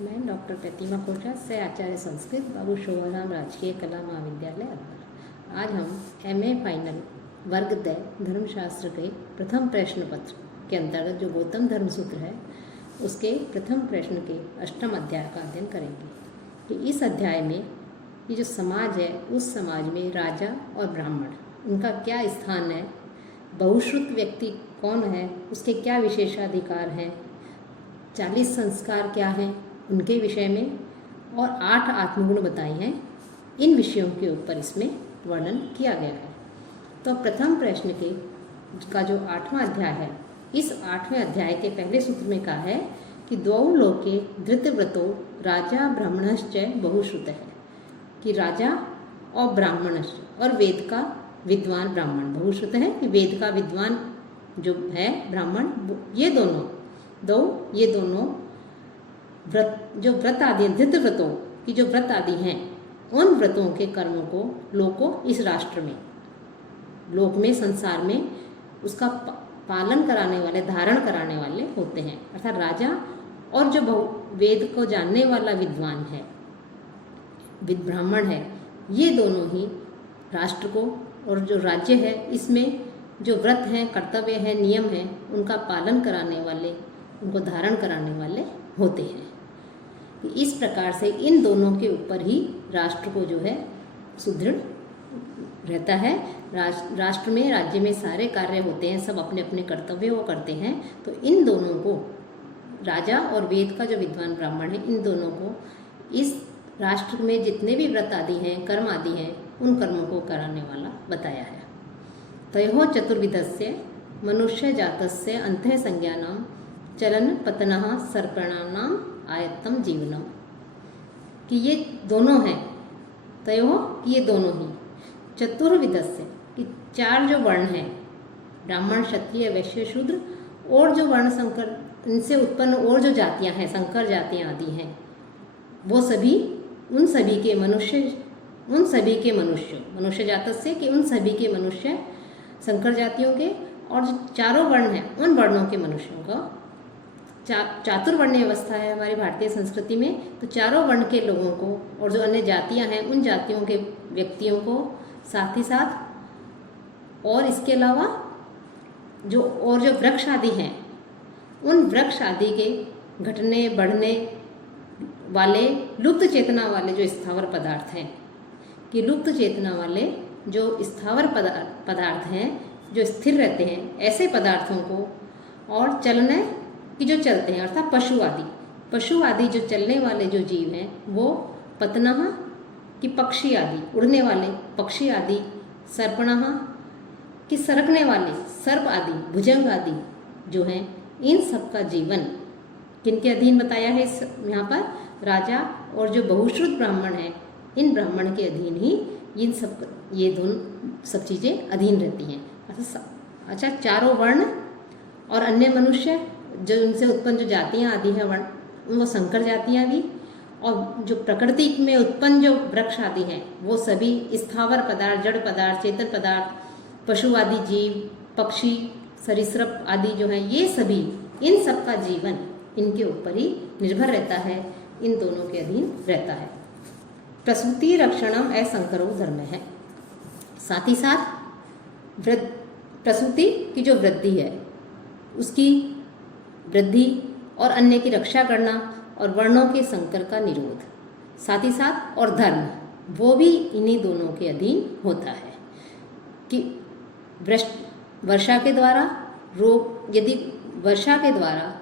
मैं डॉक्टर प्रतिमा कोटा से आचार्य संस्कृत बाबू शोभाराम राजकीय कला महाविद्यालय अलवर। आज हम एमए फाइनल वर्ग द धर्मशास्त्र के प्रथम प्रश्न पत्र के अंतर्गत जो गौतम धर्म सूत्र है उसके प्रथम प्रश्न के अष्टम अध्याय का अध्ययन करेंगे कि इस अध्याय में ये जो समाज है उस समाज में राजा और ब्राह्मण उनका क्या स्थान है, बहुश्रुत व्यक्ति कौन है, उसके क्या विशेषाधिकार हैं, 40 संस्कार क्या हैं उनके विषय में और 8 आत्मगुण बताए हैं। इन विषयों के ऊपर इसमें वर्णन किया गया है। तो प्रथम प्रश्न के का जो 8वां अध्याय है, इस 8वें अध्याय के पहले सूत्र में कहा है कि द्वौ लोके धृतव्रतो राजा ब्राह्मणश्च बहुश्रुत है, कि राजा और ब्राह्मण और वेद का विद्वान ब्राह्मण बहुश्रुत है कि वेद का विद्वान जो है ब्राह्मण, ये दोनों व्रत जो व्रत आदि धृत व्रतों की जो व्रत आदि हैं उन व्रतों के कर्मों को लोग को इस राष्ट्र में लोक में संसार में उसका पालन कराने वाले धारण कराने वाले होते हैं। अर्थात राजा और जो वेद को जानने वाला विद्वान है ब्राह्मण है, ये दोनों ही राष्ट्र को और जो राज्य है इसमें जो व्रत हैं, कर्तव्य हैं, नियम हैं, उनका पालन कराने वाले, उनको धारण कराने वाले होते हैं। इस प्रकार से इन दोनों के ऊपर ही राष्ट्र को जो है सुदृढ़ रहता है। राष्ट्र में राज्य में सारे कार्य होते हैं, सब अपने अपने कर्तव्य वो करते हैं। तो इन दोनों को राजा और वेद का जो विद्वान ब्राह्मण है, इन दोनों को इस राष्ट्र में जितने भी व्रत आदि हैं, कर्म आदि हैं, उन कर्मों को कराने वाला बताया है। तयोः चतुर्विधस्य मनुष्य जातस्य अंतः संज्ञानां चलन पतनः सर्पणानां आयत्तम जीवनम, कि ये दोनों हैं तयोः कि ये दोनों ही चतुर्विधस्य कि 4 जो वर्ण हैं ब्राह्मण क्षत्रिय वैश्य शूद्र और जो वर्ण संकर इनसे उत्पन्न और जो जातियां हैं संकर जातियां आदि हैं, वो सभी उन सभी के मनुष्य जातस्य कि उन सभी के मनुष्य संकर जातियों के और जो चारों वर्ण हैं उन वर्णों के मनुष्यों को चातुर्वर्ण व्यवस्था है हमारी भारतीय संस्कृति में। तो चारों वर्ण के लोगों को और जो अन्य जातियां हैं उन जातियों के व्यक्तियों को साथ ही साथ और इसके अलावा जो वृक्ष आदि हैं उन वृक्ष आदि के घटने बढ़ने वाले लुप्त चेतना वाले जो स्थावर पदार्थ हैं, कि लुप्त चेतना वाले जो स्थावर पदार्थ हैं जो स्थिर रहते हैं ऐसे पदार्थों को और चलने कि जो चलते हैं अर्थात पशु आदि जो चलने वाले जो जीव हैं वो पतनः कि पक्षी आदि उड़ने वाले पक्षी आदि, सर्पणः कि सरकने वाले सर्प आदि, भुजंग आदि जो हैं, इन सब का जीवन किनके अधीन बताया है यहाँ पर? राजा और जो बहुश्रुत ब्राह्मण हैं इन ब्राह्मण के अधीन ही इन सब ये दोनों सब चीज़ें अधीन रहती हैं। अच्छा, चारों वर्ण और अन्य मनुष्य जो उनसे उत्पन्न जो जातियाँ आदि हैं वर्ण, वो संकर जातियाँ भी, और जो प्रकृति में उत्पन्न जो वृक्ष आदि हैं वो सभी स्थावर पदार्थ, जड़ पदार्थ, चेतन पदार्थ, पशु आदि जीव, पक्षी, सरीसृप आदि जो हैं, ये सभी इन सब का जीवन इनके ऊपर ही निर्भर रहता है, इन दोनों के अधीन रहता है। प्रसूति रक्षणम असंकरो धर्म है। साथ ही साथ प्रसूति की जो वृद्धि है उसकी वृद्धि और अन्य की रक्षा करना और वर्णों के संकर का निरोध, साथ ही साथ और धर्म वो भी इन्हीं दोनों के अधीन होता है। कि वर्षा के द्वारा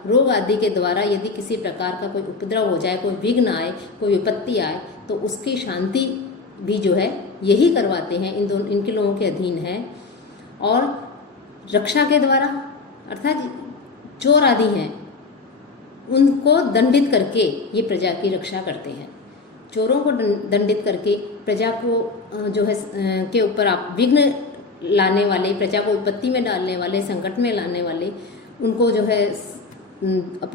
रोग आदि के द्वारा यदि किसी प्रकार का कोई उपद्रव हो जाए, कोई विघ्न आए, कोई विपत्ति आए, तो उसकी शांति भी जो है यही करवाते हैं, इनके लोगों के अधीन है। और रक्षा के द्वारा अर्थात चोर आदि हैं उनको दंडित करके ये प्रजा की रक्षा करते हैं। चोरों को दंडित करके प्रजा को जो है के ऊपर आप विघ्न लाने वाले, प्रजा को विपत्ति में डालने वाले, संकट में लाने वाले, उनको जो है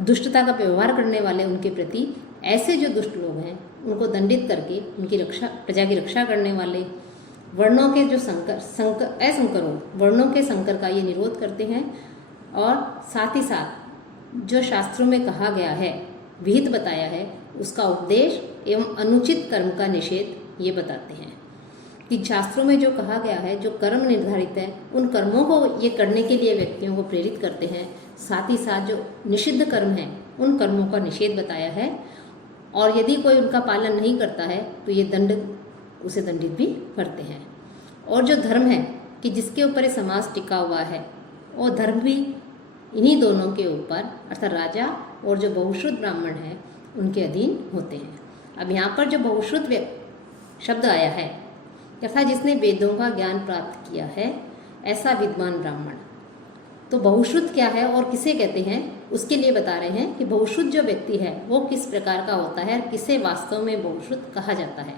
दुष्टता का व्यवहार करने वाले, उनके प्रति ऐसे जो दुष्ट लोग हैं उनको दंडित करके उनकी रक्षा, प्रजा की रक्षा करने वाले, वर्णों के जो असंकरों वर्णों के संकर का ये निरोध करते हैं। और साथ ही साथ जो शास्त्रों में कहा गया है विहित बताया है उसका उपदेश एवं अनुचित कर्म का निषेध ये बताते हैं कि शास्त्रों में जो कहा गया है, जो कर्म निर्धारित है, उन कर्मों को ये करने के लिए व्यक्तियों को प्रेरित करते हैं। साथ ही साथ जो निषिद्ध कर्म हैं उन कर्मों का निषेध बताया है, और यदि कोई उनका पालन नहीं करता है तो ये उसे दंडित भी करते हैं। और जो धर्म है कि जिसके ऊपर ये समाज टिका हुआ है, और धर्म भी इन्हीं दोनों के ऊपर अर्थात राजा और जो बहुश्रुत ब्राह्मण है उनके अधीन होते हैं। अब यहाँ पर जो बहुश्रुत शब्द आया है अर्थात जिसने वेदों का ज्ञान प्राप्त किया है ऐसा विद्वान ब्राह्मण, तो बहुश्रुत क्या है और किसे कहते हैं उसके लिए बता रहे हैं कि बहुश्रुत जो व्यक्ति है वो किस प्रकार का होता है, किसे वास्तव में बहुश्रुत कहा जाता है।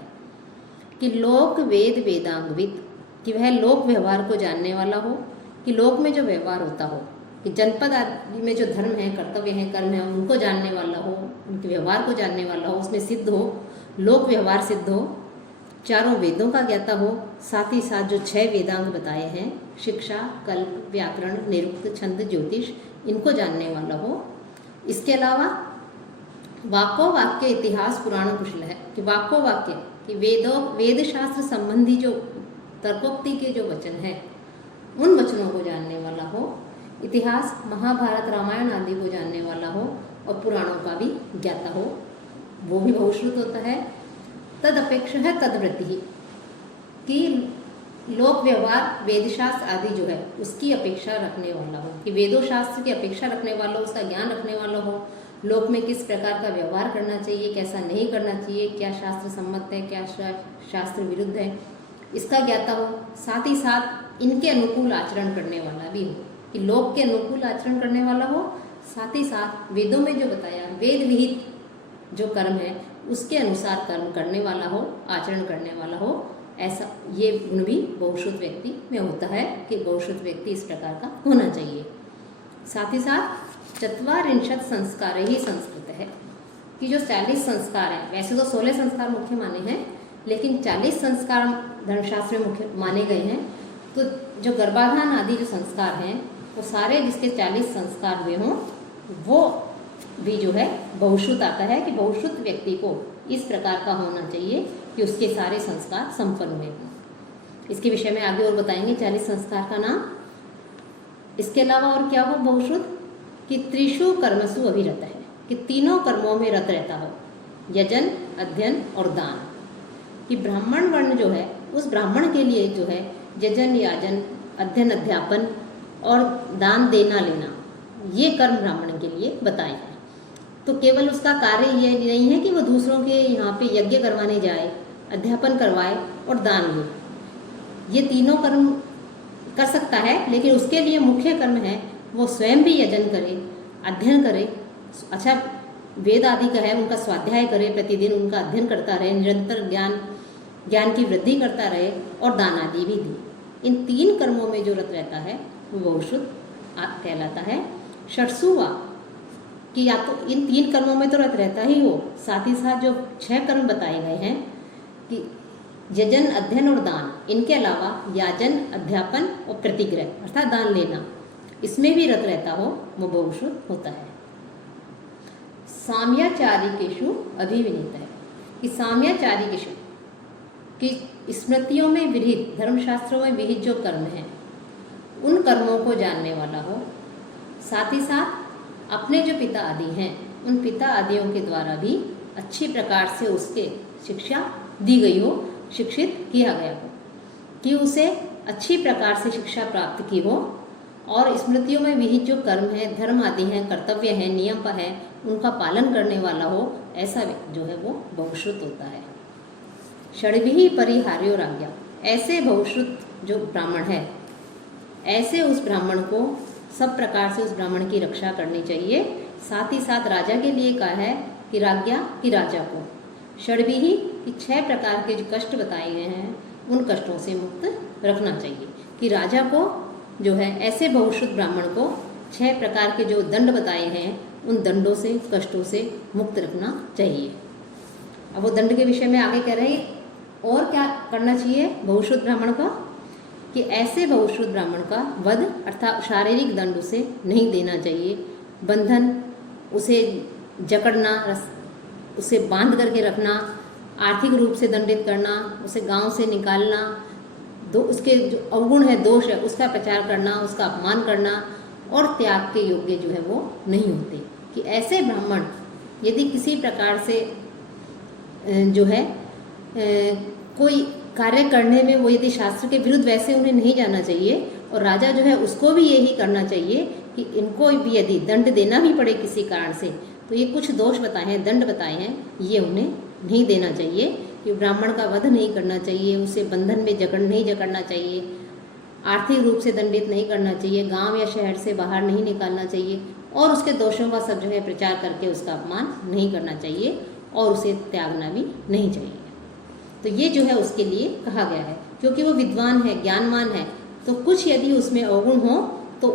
कि लोक वेद वेदांगविद, कि वह लोक व्यवहार को जानने वाला हो, कि लोक में जो व्यवहार होता हो, कि जनपद आदि में जो धर्म है, कर्तव्य है, कर्म है, उनको जानने वाला हो, उनके व्यवहार को जानने वाला हो, उसमें सिद्ध हो, लोक व्यवहार सिद्ध हो, चारों वेदों का ज्ञाता हो, साथ ही साथ जो 6 वेदांग बताए हैं, शिक्षा, कल्प, व्याकरण, निरुक्त, छंद, ज्योतिष, इनको जानने वाला हो। इसके अलावा वाक्यो वाक्य इतिहास पुराण कुशल है, कि वाक्यो वाक्य कि वेद शास्त्र संबंधी जो तर्कोक्ति के जो वचन है उन वचनों को जानने वाला हो, इतिहास महाभारत रामायण आदि को जानने वाला हो, और पुराणों का भी ज्ञाता हो, वो भी बहुश्रुत होता है। तद अपेक्षा है तदवृत्ति ही, कि लोक व्यवहार वेदशास्त्र आदि जो है उसकी अपेक्षा रखने वाला हो, कि वेदों शास्त्र की अपेक्षा रखने वाला हो, उसका ज्ञान रखने वाला हो, लोक में किस प्रकार का व्यवहार करना चाहिए, कैसा नहीं करना चाहिए, क्या शास्त्र सम्मत है, क्या शास्त्र विरुद्ध है, इसका ज्ञाता हो। साथ ही साथ इनके अनुकूल आचरण करने वाला भी हो, कि लोक के अनुकूल आचरण करने वाला हो, साथ ही साथ वेदों में जो बताया वेद विहित जो कर्म है उसके अनुसार कर्म करने वाला हो, आचरण करने वाला हो। ऐसा ये गुण भी बहुश्रुत व्यक्ति में होता है कि बहुश्रुत व्यक्ति इस प्रकार का होना चाहिए। साथ ही साथ 44 संस्कार ही संस्कृत है, कि जो 40 संस्कार हैं, वैसे तो 16 संस्कार मुख्य माने हैं, लेकिन 40 संस्कार धर्मशास्त्र में मुख्य माने गए हैं। तो जो गर्भाधान आदि जो संस्कार हैं वो सारे जिसके 40 संस्कार हुए हों वो भी जो है बहुश्रुत आता है, कि बहुश्रुत व्यक्ति को इस प्रकार का होना चाहिए कि उसके सारे संस्कार संपन्न हुए हों। इसके विषय में आगे और बताएंगे 40 संस्कार का नाम। इसके अलावा और क्या हो बहुश्रुत, कि त्रिषु कर्मसु अभिरत है, कि तीनों कर्मों में रत रहता हो, यजन, अध्ययन और दान। कि ब्राह्मण वर्ण जो है उस ब्राह्मण के लिए जो है यजन, याजन, अध्ययन, अध्यापन और दान देना लेना, ये कर्म ब्राह्मण के लिए बताए हैं। तो केवल उसका कार्य ये नहीं है कि वो दूसरों के यहाँ पे यज्ञ करवाने जाए, अध्यापन करवाए और दान ले, ये तीनों कर्म कर सकता है, लेकिन उसके लिए मुख्य कर्म है वो स्वयं भी यजन करे, अध्ययन करे, अच्छा वेद आदि का है उनका स्वाध्याय करे, प्रतिदिन उनका अध्ययन करता रहे, निरंतर ज्ञान की वृद्धि करता रहे, और दान आदि भी दी। इन 3 कर्मों में जो रत रहता है वो बहुश्रुत कहलाता है। षट्सुवा, कि या तो इन 3 कर्मों में तो रत रहता ही हो, साथ ही साथ जो 6 कर्म बताए गए हैं कि यजन, अध्ययन और दान, इनके अलावा याजन, अध्यापन और प्रतिग्रह अर्थात दान लेना, इसमें भी रत रहता हो वो बहुश्रुत होता है। साम्याचारिकेषु अभिविनीत है, कि साम्याचारिकेषु कि स्मृतियों में विहित, धर्मशास्त्रों में विहित जो कर्म हैं उन कर्मों को जानने वाला हो, साथ ही साथ अपने जो पिता आदि हैं उन पिता आदियों के द्वारा भी अच्छी प्रकार से उसके शिक्षा दी गई हो, शिक्षित किया गया हो, कि उसे अच्छी प्रकार से शिक्षा प्राप्त की हो, और स्मृतियों में विहित जो कर्म है, धर्म आदि हैं, कर्तव्य हैं, नियम है, उनका पालन करने वाला हो, ऐसा जो है वो बहुश्रुत होता है। षड्भिः परिहार्यो राज्ञा, ऐसे बहुश्रुत जो ब्राह्मण है, ऐसे उस ब्राह्मण को सब प्रकार से उस ब्राह्मण की रक्षा करनी चाहिए। साथ ही साथ राजा के लिए कहा है कि राज्ञा की राजा को षड्भिः कि 6 प्रकार के जो कष्ट बताए गए हैं उन कष्टों से मुक्त रखना चाहिए, कि राजा को जो है ऐसे बहुश्रुत ब्राह्मण को 6 प्रकार के जो दंड बताए हैं उन दंडों से, कष्टों से मुक्त रखना चाहिए। अब वो दंड के विषय में आगे कह रहे हैं और क्या करना चाहिए बहुश्रुत ब्राह्मण को, कि ऐसे बहुश्रुत ब्राह्मण का वध अर्थात शारीरिक दंड उसे नहीं देना चाहिए, बंधन, उसे जकड़ना, उसे बांध करके रखना, आर्थिक रूप से दंडित करना, उसे गांव से निकालना, उसके जो अवगुण है, दोष है, उसका प्रचार करना, उसका अपमान करना और त्याग के योग्य जो है वो नहीं होते। कि ऐसे ब्राह्मण यदि किसी प्रकार से जो है कोई कार्य करने में वो यदि शास्त्र के विरुद्ध, वैसे उन्हें नहीं जाना चाहिए और राजा जो है उसको भी यही करना चाहिए कि इनको भी यदि दंड देना भी पड़े किसी कारण से, तो ये कुछ दोष बताए हैं, दंड बताए हैं, ये उन्हें नहीं देना चाहिए। कि ब्राह्मण का वध नहीं करना चाहिए, उसे बंधन में नहीं जकड़ना चाहिए, आर्थिक रूप से दंडित नहीं करना चाहिए, गांव या शहर से बाहर नहीं निकालना चाहिए और उसके दोषों का सब जो है प्रचार करके उसका अपमान नहीं करना चाहिए और उसे त्यागना भी नहीं चाहिए। तो ये जो है उसके लिए कहा गया है, क्योंकि वो विद्वान है, ज्ञानमान है, तो कुछ यदि उसमें अवगुण हो तो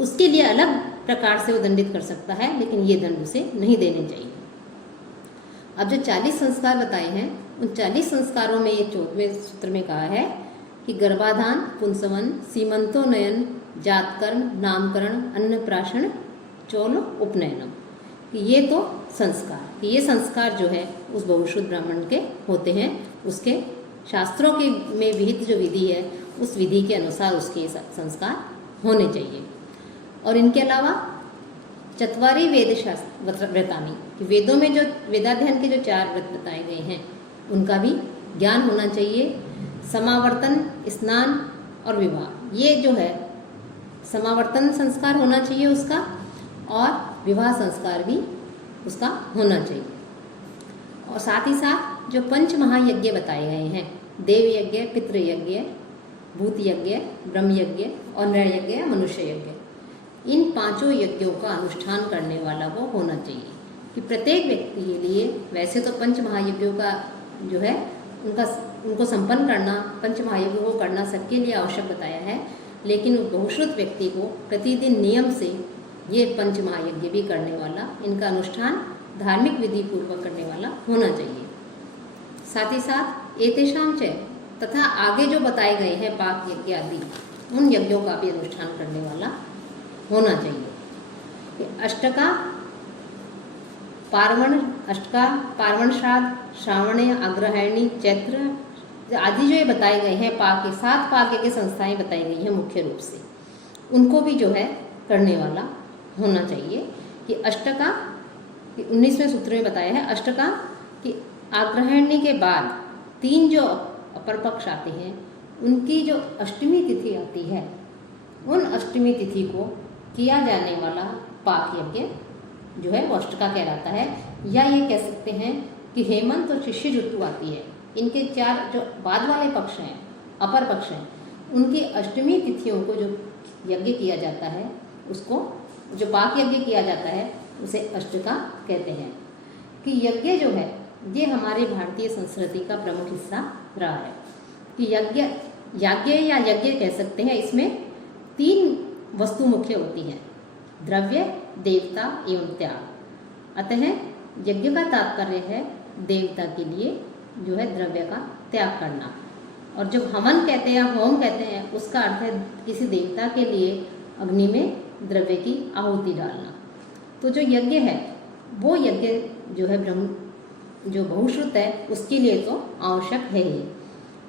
उसके लिए अलग प्रकार से वो दंडित कर सकता है, लेकिन ये दंड उसे नहीं देने चाहिए। अब जो 40 संस्कार बताए हैं, उन 40 संस्कारों में ये 14वें सूत्र में कहा है कि गर्भाधान, पुंसवन, सीमंतोनयन, जातकर्म, नामकरण, अन्नप्राशन, चौल, उपनयनम, कि ये तो संस्कार, कि ये संस्कार जो है उस बहुश्रुत ब्राह्मण के होते हैं, उसके शास्त्रों के में विहित जो विधि है उस विधि के अनुसार उसके संस्कार होने चाहिए। और इनके अलावा चत्वारी वेद शास्त्र व्रतानी, कि वेदों में जो वेदाध्ययन के जो 4 व्रत बताए गए हैं उनका भी ज्ञान होना चाहिए। समावर्तन, स्नान और विवाह, ये जो है समावर्तन संस्कार होना चाहिए उसका, और विवाह संस्कार भी उसका होना चाहिए। और साथ ही साथ जो 5 महायज्ञ बताए गए हैं, देव यज्ञ, पितृयज्ञ, भूत यज्ञ, ब्रह्म यज्ञ और नर यज्ञ, मनुष्य यज्ञ, इन 5 यज्ञों का अनुष्ठान करने वाला वो होना चाहिए। कि प्रत्येक व्यक्ति के लिए वैसे तो 5 महायज्ञों का जो है उनको संपन्न करना, 5 महायज्ञों को करना सबके लिए आवश्यक बताया है, लेकिन बहुश्रुत व्यक्ति को प्रतिदिन नियम से ये 5 महायज्ञ भी करने वाला, इनका अनुष्ठान धार्मिक विधि पूर्वक करने वाला होना चाहिए। साथ ही साथ एतेषाम च, तथा आगे जो बताए गए हैं पाक यज्ञ आदि, उन यज्ञों का भी अनुष्ठान करने वाला होना चाहिए। अष्टका पार्वण श्राद्ध, श्रावणे, अग्रहायणी, चैत्र आदि जो ये बताए गए हैं पाक के 7 पाक यज्ञ संस्थाएं बताई गई हैं मुख्य रूप से, उनको भी जो है करने वाला होना चाहिए। कि अष्टका 19वें सूत्र में बताया है, अष्टका कि आग्रहायणी के बाद 3 जो अपर पक्ष आते हैं उनकी जो अष्टमी तिथि आती है, उन अष्टमी तिथि को किया जाने वाला पाक यज्ञ जो है वो अष्टका कहलाता है। या ये कह सकते हैं कि हेमंत और शिष्य ऋतु आती है, इनके 4 जो बाद वाले पक्ष हैं, अपर पक्ष हैं, उनकी अष्टमी तिथियों को जो यज्ञ किया जाता है, उसको जो पाक यज्ञ किया जाता है उसे अष्टका कहते हैं। कि यज्ञ जो है ये हमारे भारतीय संस्कृति का प्रमुख हिस्सा रहा है। कि याज्ञ या यज्ञ कह सकते हैं, इसमें 3 वस्तु मुख्य होती हैं, द्रव्य, देवता एवं त्याग। अतः यज्ञ का तात्पर्य है देवता के लिए जो है द्रव्य का त्याग करना, और जब हवन कहते हैं, होम कहते हैं, उसका अर्थ है किसी देवता के लिए अग्नि में द्रव्य की आहुति डालना। तो जो यज्ञ है वो यज्ञ जो है ब्रह्म जो बहुश्रुत है उसके लिए तो आवश्यक है ही।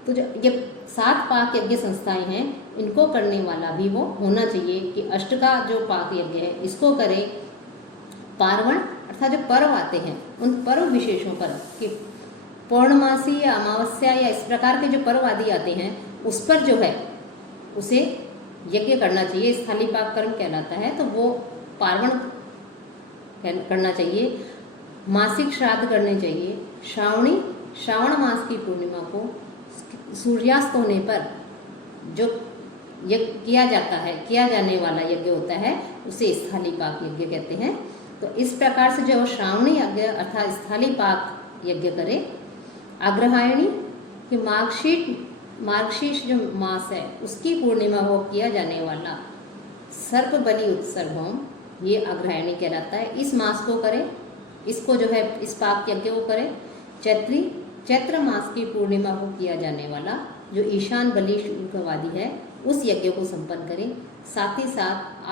तो जो ये 7 पाक यज्ञ संस्थाएं हैं, इनको करने वाला भी वो होना चाहिए। कि अष्ट का जो पाक यज्ञ है इसको करे। पार्वण अर्थात जो पर्व आते हैं उन पर्व विशेषों पर, कि पौर्णमासी या अमावस्या या इस प्रकार के जो पर्व आदि आते हैं उस पर जो है उसे यज्ञ करना चाहिए। स्थाली पाक कर्म कहलाता है, तो वो पार्वण करना चाहिए। मासिक श्राद्ध करने चाहिए। श्रावण मास की पूर्णिमा को सूर्यास्त होने पर जो यज्ञ किया जाने वाला यज्ञ होता है उसे स्थाली पाक यज्ञ कहते हैं। तो इस प्रकार से जो श्रावणी यज्ञ अर्थात स्थाली पाक यज्ञ करे। अग्रहायणी कि मार्गशीर्ष जो मास है उसकी पूर्णिमा को किया जाने वाला सर्प बलि उत्सर्ग होम, ये अग्रहायणी कहलाता है। इस मास को करे, इसको जो है इस पाक यज्ञ को करे। चैत्र मास की पूर्णिमा को किया जाने वाला जो ईशान बलि शुल्कवादी है उस यज्ञ को संपन्न करें। साथ ही साथ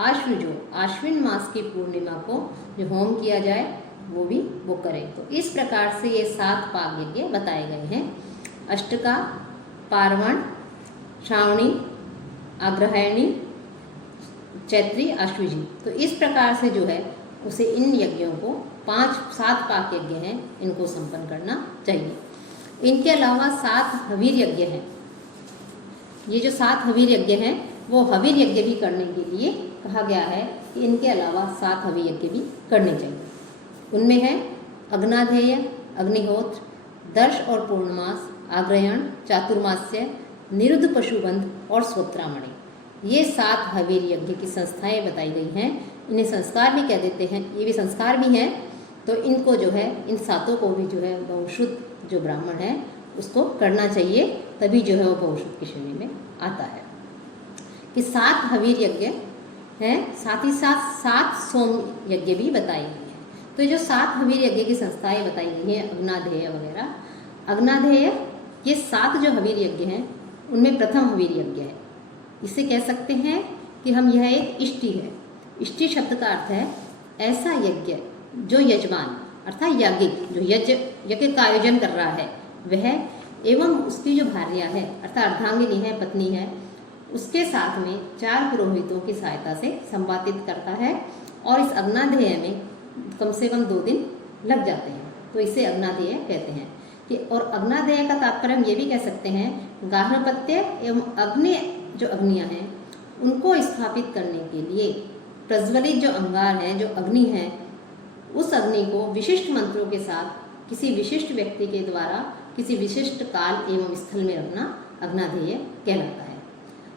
आश्विन मास की पूर्णिमा को जो होम किया जाए वो भी वो करें। तो इस प्रकार से ये 7 पाक यज्ञ बताए गए हैं। अष्टका, पार्वण, श्रावणी, अग्रहायणी, चैत्री, आश्विजी। तो इस प्रकार से जो है उसे इन यज्ञों को 7 पाक यज्ञ हैं, इनको संपन्न करना चाहिए। इनके अलावा 7 हवीर यज्ञ हैं। ये जो 7 हवीर यज्ञ हैं वो हवीर यज्ञ भी करने के लिए कहा गया है कि इनके अलावा 7 हवीर यज्ञ भी करने चाहिए। उनमें है अग्नाधेय, अग्निहोत्र, दर्श और पूर्णमास, आग्रहण, चातुर्मास्य, निरुद्ध पशुबंध और स्वत्रामणि। ये 7 हवीर यज्ञ की संस्थाएं बताई गई हैं। इन्हें संस्कार भी कह देते हैं, ये भी संस्कार भी हैं। तो इनको जो है, इन 7 को भी जो है बहुशुद्ध जो ब्राह्मण है उसको करना चाहिए, तभी जो है वो बहुशुद्ध की श्रेणी में आता है। कि 7 हवीर यज्ञ हैं, साथ ही साथ 7 सोम यज्ञ भी बताई गई है। तो जो 7 हवीर यज्ञ की संस्थाएं बताई गई हैं, अग्नाधेय वगैरह, अग्नाधेय ये 7 जो हवीर यज्ञ हैं उनमें प्रथम हवीर यज्ञ है। इसे कह सकते हैं कि हम यह एक इष्टि है। इष्टि शब्द का अर्थ है ऐसा यज्ञ जो यजमान अर्थात याज्ञिक, जो यज्ञ का आयोजन कर रहा है वह एवं उसकी जो भार्या है अर्थात अर्धांगिनी है, पत्नी है, उसके साथ में 4 पुरोहितों की सहायता से संपादित करता है। और इस अग्नाधेय में कम से कम 2 दिन लग जाते हैं, तो इसे अग्नाधेय कहते हैं। कि और अग्नाधेय का तात्पर्य हम ये भी कह सकते हैं गार्हपत्य एवं अग्नि, जो अग्नियाँ हैं उनको स्थापित करने के लिए प्रज्वलित जो अंगार है, जो अग्नि है, उस अग्नि को विशिष्ट मंत्रों के साथ किसी विशिष्ट व्यक्ति के द्वारा किसी विशिष्ट काल एवं स्थल में रखना अग्नाधेय कहलाता है।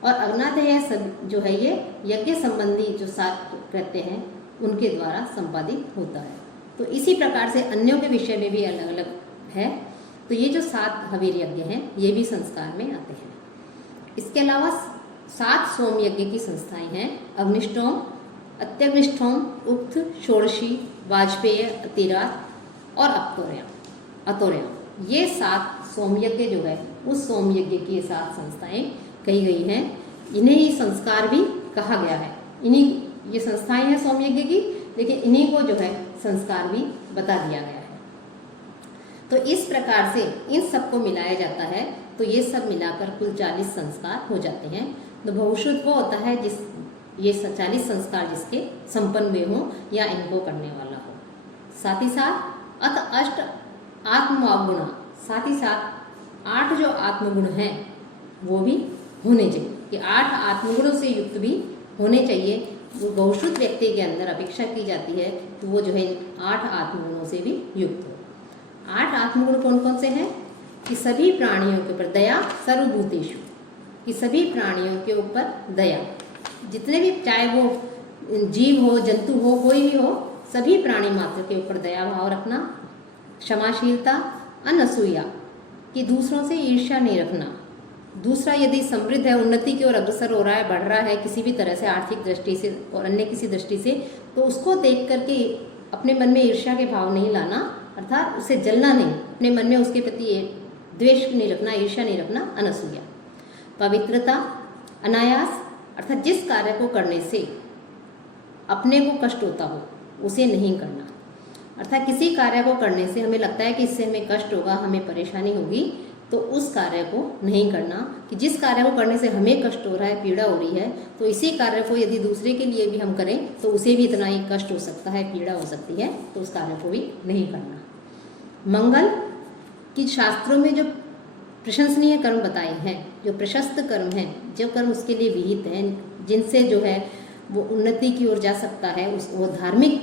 और अग्नाधेय सब जो है ये यज्ञ संबंधी जो 7 कहते हैं उनके द्वारा संपादित होता है। तो इसी प्रकार से अन्यों के विषय में भी अलग अलग है। तो ये जो 7 हवीर यज्ञ हैं ये भी संस्कार में आते हैं। इसके अलावा 7 सोम यज्ञ की संस्थाएं हैं। अग्निष्टोम, अत्यग्निष्ठोम, उक्त, षोडशी, वाजपेय, अतिरात और अतोर्यम। ये 7 सोम यज्ञ जो है उस सोम यज्ञ की 7 संस्थाएं कही गई हैं। इन्हें ही संस्कार भी कहा गया है। इन्हीं ये संस्थाएं हैं सोम यज्ञ की, लेकिन इन्हीं को जो है संस्कार भी बता दिया गया है। तो इस प्रकार से इन सबको मिलाया जाता है, तो ये सब मिलाकर कुल 40 संस्कार हो जाते हैं। तो बहुशुद्ध वो होता है जिस ये 40 संस्कार जिसके संपन्न हुए हों या इनको करने वाला हो। साथ ही साथ अत अष्ट आत्मगुण, साथ ही साथ 8 जो आत्मगुण हैं वो भी होने चाहिए। कि 8 आत्मगुणों से युक्त भी होने चाहिए। वो बहुशुद्ध व्यक्ति के अंदर अपेक्षा की जाती है कि वो जो है 8 आत्मगुणों से भी युक्त हो। 8 आत्मगुण कौन कौन से हैं? कि सभी प्राणियों के ऊपर दया, सर्वभूतेषु, कि सभी प्राणियों के ऊपर दया, जितने भी चाहे वो जीव हो, जंतु हो, कोई भी हो, सभी प्राणी मात्र के ऊपर दया भाव रखना, क्षमाशीलता, अनसूया, कि दूसरों से ईर्ष्या नहीं रखना। दूसरा यदि समृद्ध है, उन्नति की ओर अग्रसर हो रहा है, बढ़ रहा है किसी भी तरह से, आर्थिक दृष्टि से और अन्य किसी दृष्टि से, तो उसको देख करके अपने मन में ईर्ष्या के भाव नहीं लाना, अर्थात उसे जलना नहीं, अपने मन में उसके प्रति द्वेष नहीं रखना, ईर्ष्या नहीं रखना, अनसूया। पवित्रता, अनायास, अर्थात जिस कार्य को करने से अपने को कष्ट होता हो उसे नहीं करना। अर्थात किसी कार्य को करने से हमें लगता है कि इससे हमें कष्ट होगा, हमें परेशानी होगी, तो उस कार्य को नहीं करना। कि जिस कार्य को करने से हमें कष्ट हो रहा है, पीड़ा हो रही है, तो इसी कार्य को यदि दूसरे के लिए भी हम करें तो उसे भी इतना ही कष्ट हो सकता है, पीड़ा हो सकती है, तो उस कार्य को भी नहीं करना। मंगल, कि शास्त्रों में जो प्रशंसनीय कर्म बताए हैं, जो प्रशस्त कर्म हैं, जो कर्म उसके लिए विहित हैं, जिनसे जो है वो उन्नति की ओर जा सकता है, उस वो धार्मिक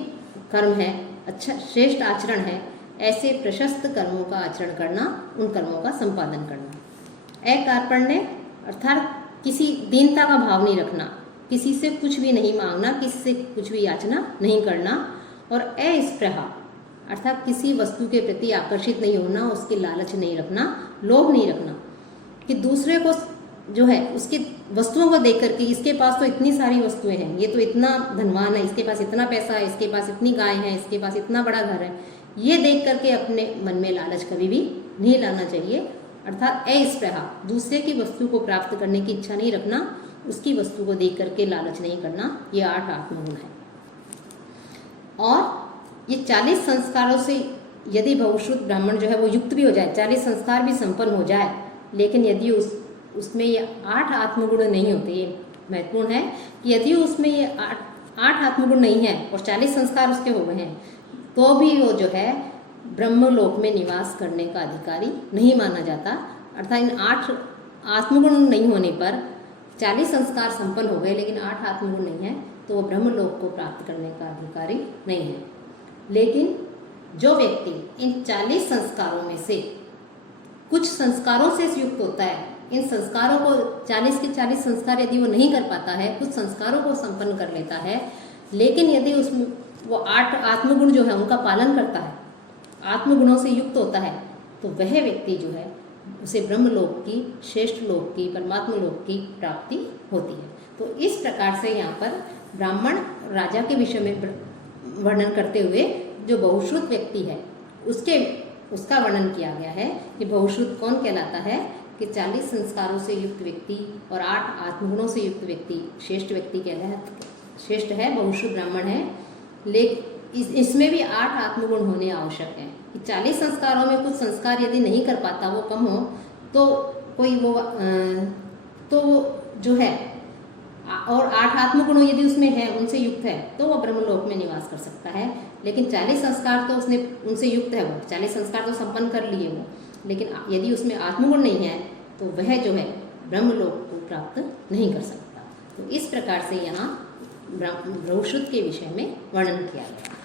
कर्म है, अच्छा श्रेष्ठ आचरण है, ऐसे प्रशस्त कर्मों का आचरण करना, उन कर्मों का संपादन करना। अकार्पण्य, अर्थात किसी दीनता का भाव नहीं रखना, किसी से कुछ भी नहीं मांगना, किसी से कुछ भी याचना नहीं करना। और अस्पृहा, अर्थात किसी वस्तु के प्रति आकर्षित नहीं होना, उसकी लालच नहीं रखना, लोभ नहीं रखना। कि दूसरे को जो है उसकी वस्तुओं को देख करके, इसके पास तो इतनी सारी वस्तुएं हैं, ये तो इतना धनवान है, इसके पास इतना पैसा है, इसके पास इतनी गाय है, इसके पास इतना बड़ा घर है, ये देख करके अपने मन में लालच कभी भी नहीं लाना चाहिए। अर्थात अस्पृहा, दूसरे की वस्तु को प्राप्त करने की इच्छा नहीं रखना, उसकी वस्तु को देख करके लालच नहीं करना, ये 8 आत्मगुण है। और ये 40 संस्कारों से यदि बहुश्रुत ब्राह्मण जो है वो युक्त भी हो जाए, 40 संस्कार भी संपन्न हो जाए, लेकिन यदि उसमें ये 8 आत्मगुण नहीं होते, ये महत्वपूर्ण है कि यदि उसमें ये 8 आत्मगुण नहीं है और 40 संस्कार उसके हो गए हैं, तो भी वो जो है ब्रह्मलोक में निवास करने का अधिकारी नहीं माना जाता। अर्थात इन 8 आत्मगुण नहीं होने पर 40 संस्कार संपन्न हो गए लेकिन 8 आत्मगुण नहीं है, तो वो ब्रह्मलोक को प्राप्त करने का अधिकारी नहीं है। लेकिन जो व्यक्ति इन 40 संस्कारों में से कुछ संस्कारों से युक्त होता है, इन संस्कारों को 40 के 40 संस्कार यदि वो नहीं कर पाता है, कुछ संस्कारों को संपन्न कर लेता है, लेकिन यदि उसमें वो 8 आत्मगुण जो है उनका पालन करता है, आत्मगुणों से युक्त होता है, तो वह व्यक्ति जो है उसे ब्रह्मलोक की, श्रेष्ठ लोक की, परमात्मा लोक की प्राप्ति होती है। तो इस प्रकार से यहाँ पर ब्राह्मण राजा के विषय में वर्णन करते हुए जो बहुश्रुत व्यक्ति है उसका वर्णन किया गया है कि बहुश्रुत कौन कहलाता है कि 40 संस्कारों से युक्त व्यक्ति और 8 आत्मगुणों से युक्त व्यक्ति श्रेष्ठ व्यक्ति कहलाता, श्रेष्ठ है, बहुश्रुत ब्राह्मण है। लेकिन इसमें भी 8 आत्मगुण होने आवश्यक है कि 40 संस्कारों में कुछ संस्कार यदि नहीं कर पाता, वो कम हो, तो कोई वो तो जो है और 8 आत्मगुणों यदि उसमें है, उनसे युक्त है, तो वो ब्रह्मलोक में निवास कर सकता है। लेकिन 40 संस्कार तो उसने उनसे युक्त है, वो 40 संस्कार तो संपन्न कर लिए वो, लेकिन यदि उसमें आत्मगुण नहीं है तो वह जो है ब्रह्मलोक को प्राप्त नहीं कर सकता। तो इस प्रकार से यहाँ बहुश्रुत के विषय में वर्णन किया गया।